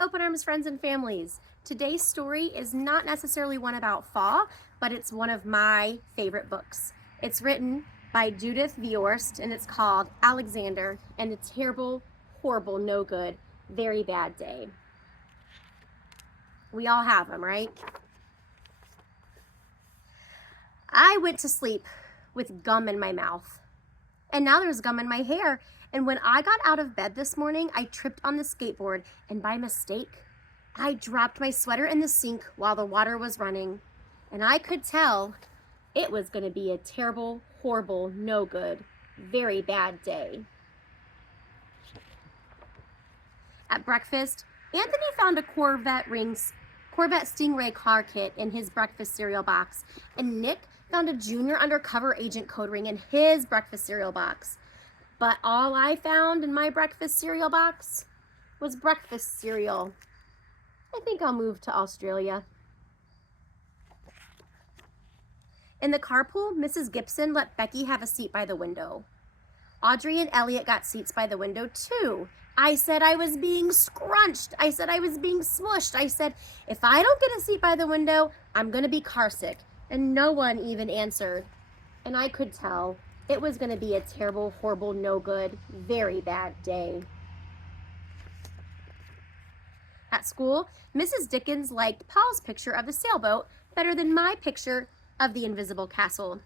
Open Arms friends and families. Today's story is not necessarily one about fall, but it's one of my favorite books. It's written by Judith Viorst and it's called Alexander and a Terrible, Horrible, No Good, Very Bad Day. We all have them, right? I went to sleep with gum in my mouth, and now there's gum in my hair. And when I got out of bed this morning, I tripped on the skateboard, and by mistake, I dropped my sweater in the sink while the water was running. And I could tell it was going to be a terrible, horrible, no good, very bad day. At breakfast, Anthony found a Corvette Stingray car kit in his breakfast cereal box, and Nick found a junior undercover agent code ring in his breakfast cereal box. But all I found in my breakfast cereal box was breakfast cereal. I think I'll move to Australia. In the carpool, Mrs. Gibson let Becky have a seat by the window. Audrey and Elliot got seats by the window too. I said I was being scrunched. I said I was being smushed. I said, if I don't get a seat by the window, I'm gonna be car sick. And no one even answered. And I could tell it was gonna be a terrible, horrible, no good, very bad day. At school, Mrs. Dickens liked Paul's picture of the sailboat better than my picture of the invisible castle.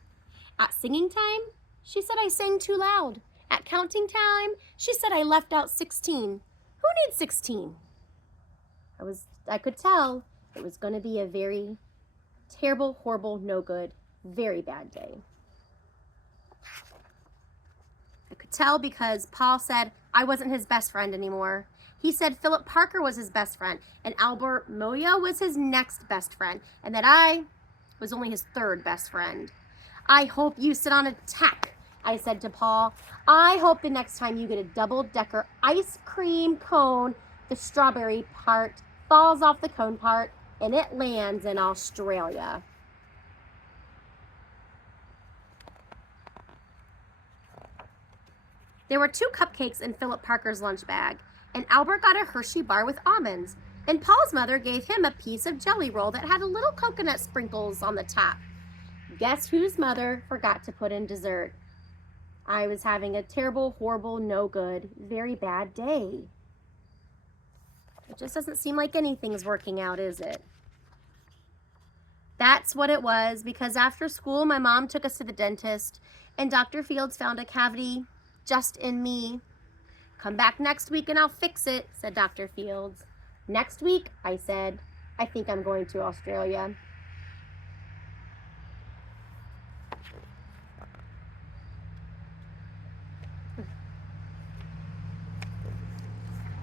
At singing time, she said I sang too loud. At counting time, she said I left out 16. Who needs 16? I could tell it was going to be a very terrible, horrible, no good, very bad day. I could tell because Paul said I wasn't his best friend anymore. He said Philip Parker was his best friend and Albert Moya was his next best friend, and that I was only his third best friend. I hope you sit on a tack, I said to Paul. I hope the next time you get a double-decker ice cream cone, the strawberry part falls off the cone part and it lands in Australia. There were 2 cupcakes in Philip Parker's lunch bag, and Albert got a Hershey bar with almonds, and Paul's mother gave him a piece of jelly roll that had a little coconut sprinkles on the top. Guess whose mother forgot to put in dessert? I was having a terrible, horrible, no good, very bad day. It just doesn't seem like anything's working out, is it? That's what it was, because after school, my mom took us to the dentist, and Dr. Fields found a cavity just in me. Come back next week and I'll fix it, said Dr. Fields. Next week, I said, I think I'm going to Australia.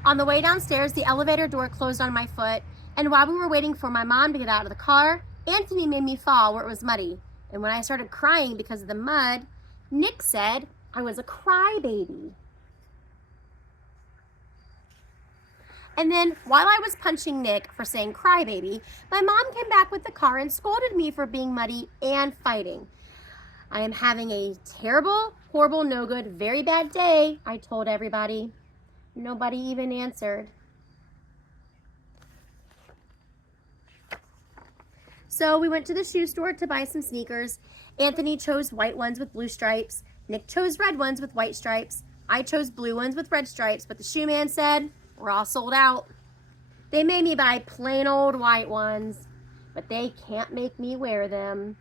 On the way downstairs, the elevator door closed on my foot, and while we were waiting for my mom to get out of the car, Anthony made me fall where it was muddy. And when I started crying because of the mud, Nick said I was a crybaby. And then, while I was punching Nick for saying crybaby, my mom came back with the car and scolded me for being muddy and fighting. I am having a terrible, horrible, no good, very bad day, I told everybody. Nobody even answered. So we went to the shoe store to buy some sneakers. Anthony chose white ones with blue stripes. Nick chose red ones with white stripes. I chose blue ones with red stripes, but the shoe man said, we're all sold out. They made me buy plain old white ones, but they can't make me wear them.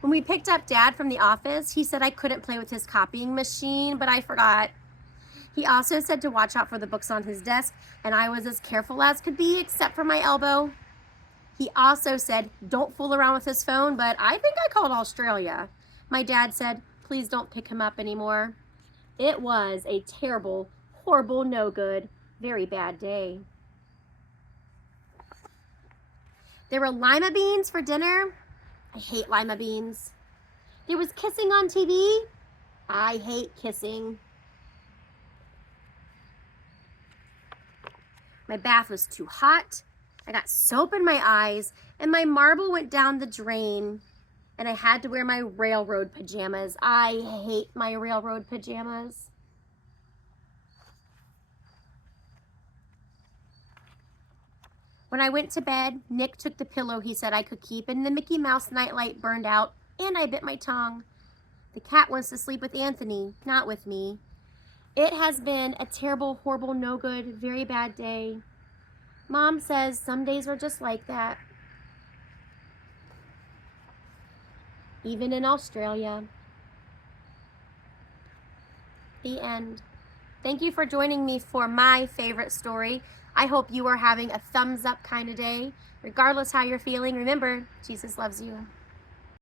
When we picked up Dad from the office, he said I couldn't play with his copying machine, but I forgot. He also said to watch out for the books on his desk, and I was as careful as could be, except for my elbow. He also said, don't fool around with his phone, but I think I called Australia. My dad said, please don't pick him up anymore. It was a terrible, horrible, no good, very bad day. There were lima beans for dinner. I hate lima beans. There was kissing on TV. I hate kissing. My bath was too hot. I got soap in my eyes, and my marble went down the drain, and I had to wear my railroad pajamas. I hate my railroad pajamas. When I went to bed, Nick took the pillow he said I could keep, and the Mickey Mouse nightlight burned out, and I bit my tongue. The cat wants to sleep with Anthony, not with me. It has been a terrible, horrible, no good, very bad day. Mom says some days are just like that. Even in Australia. The end. Thank you for joining me for my favorite story. I hope you are having a thumbs up kind of day. Regardless how you're feeling, remember, Jesus loves you.